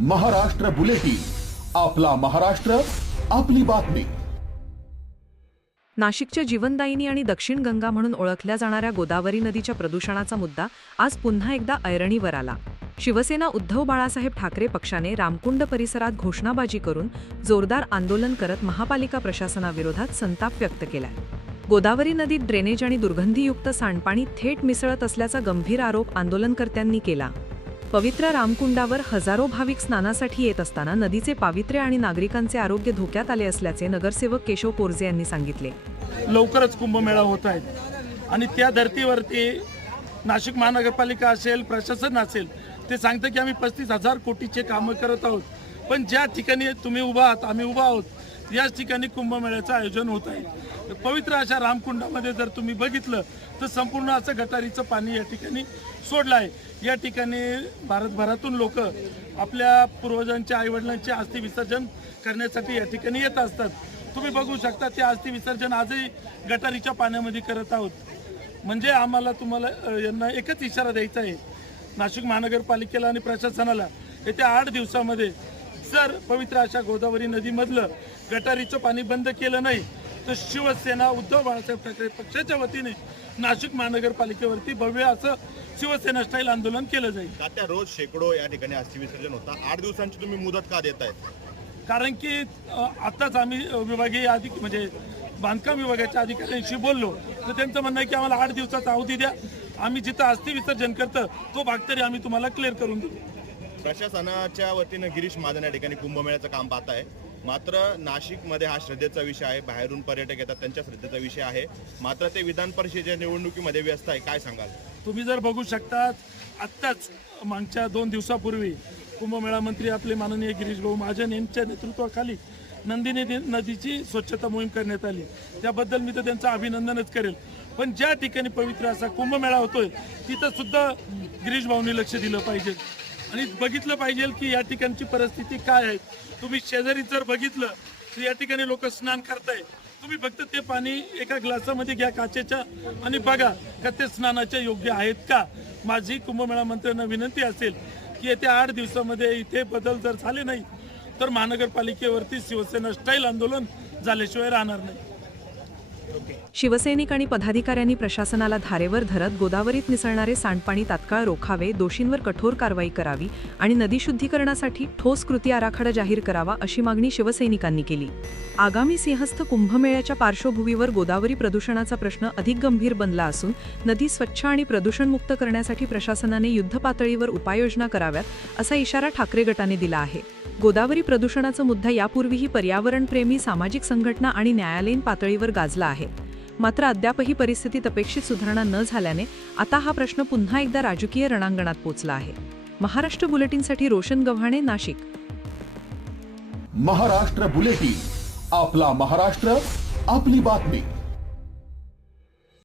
Maharashtra bulletin, आपला महाराष्ट्र, आपली बातमी. नाशिकच्या जीवनदायिनी आणि दक्षिण गंगा म्हणून ओळखल्या जाणाऱ्या गोदावरी नदीच्या प्रदूषणाचा मुद्दा आज पुन्हा एकदा ऐरणीवर आला. शिवसेना उद्धव बाळासाहेब ठाकरे पक्षाने रामकुंड परिसरात घोषणाबाजी करून जोरदार आंदोलन करत महापालिका प्रशासनाविरोधात संताप व्यक्त केलाय. गोदावरी नदीत ड्रेनेज आणि दुर्गंधीयुक्त सांडपाणी थेट मिसळत असल्याचा गंभीर आरोप आंदोलनकर्त्यांनी केला. पवित्र रामकुंडावर हजारो भाविक स्नानासाठी येत असताना नदीचे पावित्र्य आणि नागरिकांचे आरोग्य धोक्यात आले असल्याचे नगरसेवक केशव पोरजे यांनी सांगितले. लवकरच कुंभमेळा होत आहेत आणि त्या धर्तीवरती नाशिक महानगरपालिका असेल, प्रशासन असेल, ते सांगतं की आम्ही 35,000 कोटीचे कामं करत आहोत. पण ज्या ठिकाणी तुम्ही उभा आहात, आम्ही उभा आहोत, याच ठिकाणी कुंभमेळ्याचं आयोजन होत आहे. पवित्र अशा रामकुंडामध्ये जर तुम्ही बघितलं तर संपूर्ण असं गटारीचं पाणी या ठिकाणी सोडलं आहे. या ठिकाणी भारतभरातून लोक आपल्या पूर्वजांच्या आईवडिलांचे अस्थि विसर्जन करण्यासाठी या ठिकाणी येत असतात. तुम्ही बघू शकता ते अस्थि विसर्जन आजही गटारीच्या पाण्यामध्ये करत आहोत. म्हणजे आम्हाला तुम्हाला यांना एकच इशारा द्यायचा आहे, नाशिक महानगरपालिकेला आणि प्रशासनाला, येत्या 8 दिवसामध्ये जर पवित्र अशा गोदावरी नदीमधलं गटारीचं पाणी बंद केलं नाही तर शिवसेना उद्धव बाळासाहेब ठाकरे पक्षाच्या वतीने नाशिक महानगरपालिकेवरती भव्य असं शिवसेना स्टाईल आंदोलन केलं जाईल. त्या रोज शेकडो या ठिकाणी अस्थि विसर्जन होता. 8 दिवसांची तुम्ही मुदत का देताय? कारण की आत्ताच आम्ही विभागीय म्हणजे बांधकाम विभागाच्या अधिकाऱ्यांशी बोललो तर त्यांचं म्हणणं आहे की आम्हाला 8 दिवसाचा अवधी द्या, आम्ही जिथं अस्थि विसर्जन करतं तो भाग तरी आम्ही तुम्हाला क्लिअर करून देऊ. प्रशासनाच्या वतीनं गिरीश महाजन या ठिकाणी कुंभमेळ्याचं काम पाहत आहे. मात्र नाशिकमध्ये हा श्रद्धेचा विषय आहे, बाहेरून पर्यटक येतात त्यांच्या श्रद्धेचा विषय आहे. मात्र ते विधान परिषदेच्या निवडणुकीमध्ये व्यस्त आहे. काय सांगाल? तुम्ही जर बघू शकता, आत्ताच मागच्या 2 दिवसापूर्वी कुंभमेळा मंत्री आपले माननीय गिरीश भाऊ महाजन यांच्या नेतृत्वाखाली नंदिनी नदीची स्वच्छता मोहीम करण्यात आली. त्याबद्दल मी तर त्यांचं अभिनंदनच करेल. पण ज्या ठिकाणी पवित्र असा कुंभमेळा होतोय तिथं सुद्धा गिरीश भाऊंनी लक्ष दिलं पाहिजे आणि बघितलं पाहिजे की या ठिकाणची परिस्थिती काय आहे. तुम्ही शेजारी जर बघितलं तर या ठिकाणी लोक स्नान करताय. तुम्ही फक्त ते पाणी एका ग्लासामध्ये घ्या काचेच्या आणि बघा का ते स्नानाच्या योग्य आहेत का. माझी कुंभमेळा मंत्र्यांना विनंती असेल की येत्या 8 दिवसामध्ये इथे बदल जर झाले नाही तर महानगरपालिकेवरती शिवसेना स्टाईल आंदोलन झाल्याशिवाय राहणार नाही. शिवसैनिक आणि पदाधिकाऱ्यांनी प्रशासनाला धारेवर धरत गोदावरीत मिसळणारे सांडपाणी तात्काळ रोखावे, दोषींवर कठोर कारवाई करावी आणि नदी शुद्धीकरणासाठी ठोस कृती आराखडा जाहीर करावा अशी मागणी शिवसैनिकांनी केली. आगामी सिंहस्थ कुंभमेळ्याच्या पार्श्वभूमीवर गोदावरी प्रदूषणाचा प्रश्न अधिक गंभीर बनला असून नदी स्वच्छ आणि प्रदूषणमुक्त करण्यासाठी प्रशासनाने युद्धपातळीवर उपाययोजना कराव्यात असा इशारा ठाकरे गटाने दिला आहे. गोदावरी प्रदूषणाचा मुद्दा यापूर्वीही पर्यावरणप्रेमी सामाजिक संघटना आणि न्यायालयीन पातळीवर गाजला आहे. मात्र अद्यापही परिस्थितीत अपेक्षित सुधारणा न झाल्याने आता हा प्रश्न पुन्हा एकदा राजकीय रणांगणात पोचला आहे. महाराष्ट्र बुलेटिनसाठी रोशन गव्हाणे, नाशिक. महाराष्ट्र बुलेटिन, आपला महाराष्ट्र, आपली बातमी.